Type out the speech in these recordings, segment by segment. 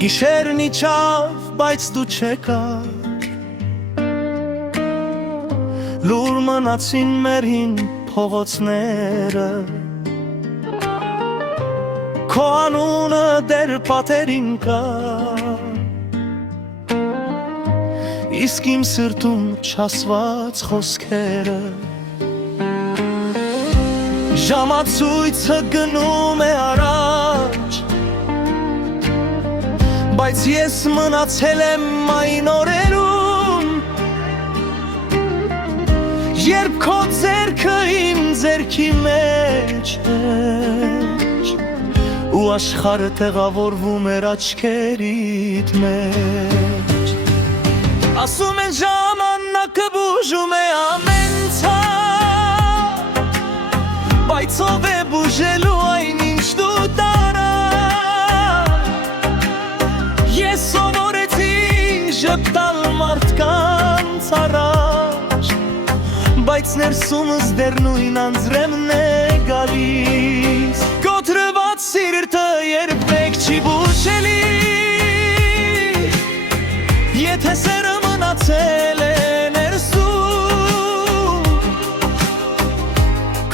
Գիշերն իջավ, բայց դու չեկար, լուր մնացին մեր հին փողոցները, քո անունը դեռ պատերին կա, իսկ իմ սրտում չասված խոսքերը, ժամացույցը գնում է առաջ, բայց ես մնացել եմ այն օրերում, երբ քո ձեռքը իմ ձեռքի մեջ էր, ու աշխարհը տեղավորվում էր աչքերիդ մեջ։ Ասում են ժամանակը բուժում է ամեն ցավ, բայց ով է բուժելու այն ինչ դու տարար։ Ես սովորեցի ժպտալ մարդկանց առաջ, բայց ներսումս դեռ նույն անձրևն է գալիս։ Կոտրված սիրտը երբեք չի բուժելի, եթե սերը մնացել է ներսում,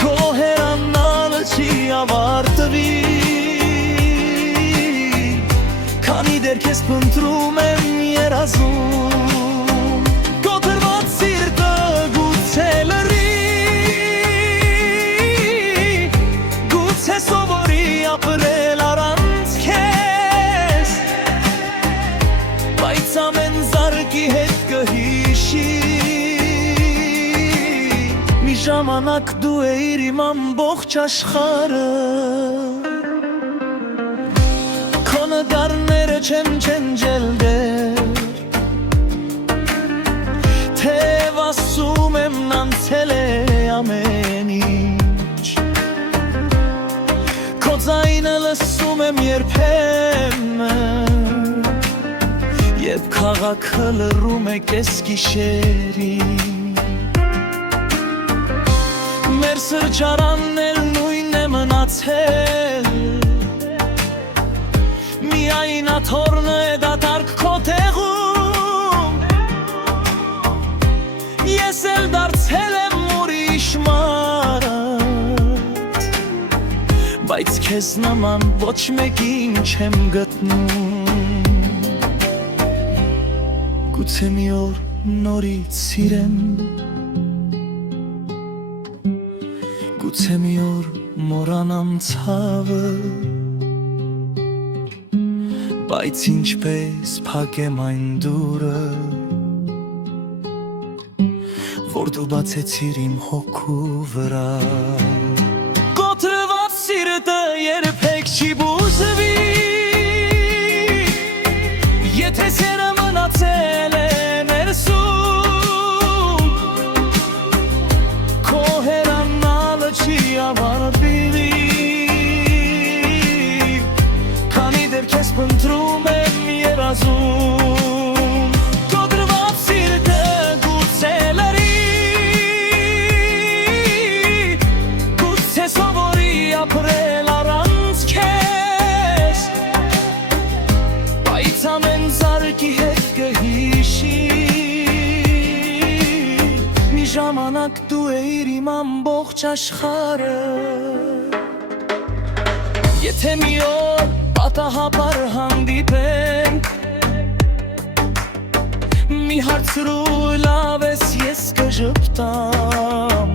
քո հեռանալը չի ավարտվի, քանի դեռ քեզ փնտրում եմ երազում։ Կոտրված սիրտը գուցե լռի, գուցե սովորի ապրել առանց քեզ, բայց ամեն զարկի հետ կհիշի, մի ժամանակ դու էիր իմ ամբողջ աշխարհը, քո նկարները չեն չենջել դեռ, թեև ասում եմ անցել է ամեն ինչ, քո ձայնը լսում եմ երբեմն, երբ քաղաքը լռում է կեսգիշերին, մեր սրճարանն էլ նույնն է մնացել, միայն աթոռն է դատարկ քո տեղում, ես էլ դարձել եմ ուրիշ մարդ, բայց քեզ նման ոչ մեկին չեմ գտնում։ Գուցե մի օր նորից սիրեմ, գուցե մի օր մոռանամ ցավը, բայց ինչպես փակեմ այն դուռը, որ դու բացեցիր իմ հոգու վրա։ Կոտրված սիրտը երբեք չի բուժվի, եթե սերը մնացել է ներսում, քո հեռանալը չի ավարտվի, քանի դեռ քեզ փնտրում եմ երազում։ Կոտրված սիրտը գուցե լռի, գուցե սովորի ապրել առանց քեզ, բայց ամեն զարկի հետ կհիշի, մի ժամանակ դու էիր իմ ամբողջ աշխարհը, եթե մի օր պատահաբար հանդիպենք, մի հարցրու լավ ես ես կժպտամ,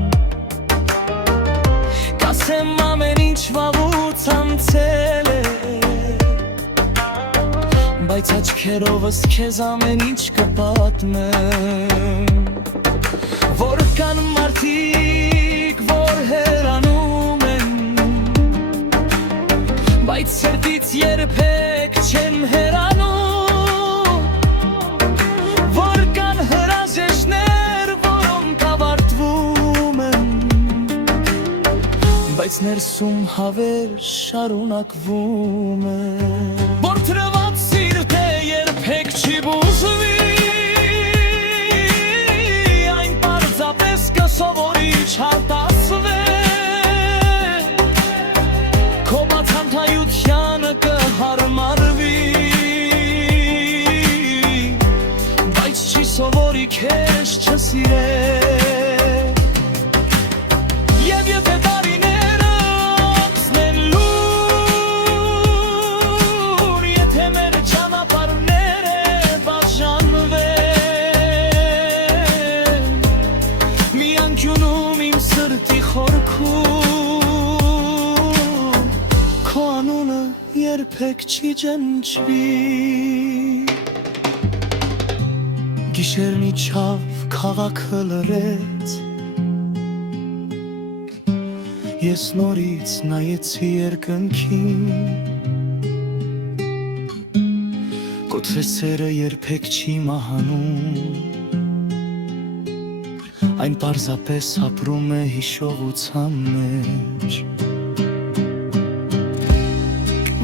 կասեմ ամեն ինչ վաղուց անցել է, բայց աչքերովս քեզ ամեն ինչ կպատմեմ, որ կան մարդիկ, որ հեռանում են, բայց սրտից երբեք չեն հեռանում, որ կան հրաժեշտներ, որոնք ավարտվում են, բայց ներսում հավեր շարունակվում են, որ թրված սիրտ է երբեք չի բուժվի, այն պարզապես կսովորի չարտասվել, քո բացանթայությանը կհարմարվի, որի քեզ չսիրե Եվ եթե տարիները անցնեն լուր Եթե մեր ճանապարհները բաժանվեն Մի անկյունում իմ սրտի խորքում Քո անունը երբեք չի ջնջվի Գիշերն իջավ, քաղաքը լռեց Ես նորից նայեցի երկնքին Գուցե սերը երբեք չի մահանում Այն պարզապես ապրում է հիշողության մեջ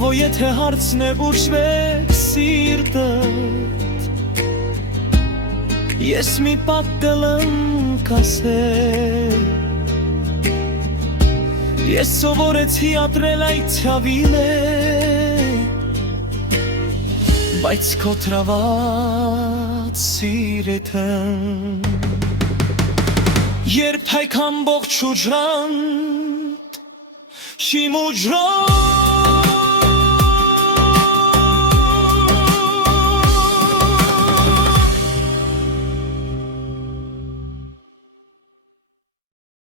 Որ եթե հարցն է բուժվեք սիրտդ Ես մի պատտել եմ կասել Ես սովորեցի ապրել այդ ցավին է Բայց քո տրված սիրետն Երբ հայք ամբողջ ուջրանդ Շիմուջրան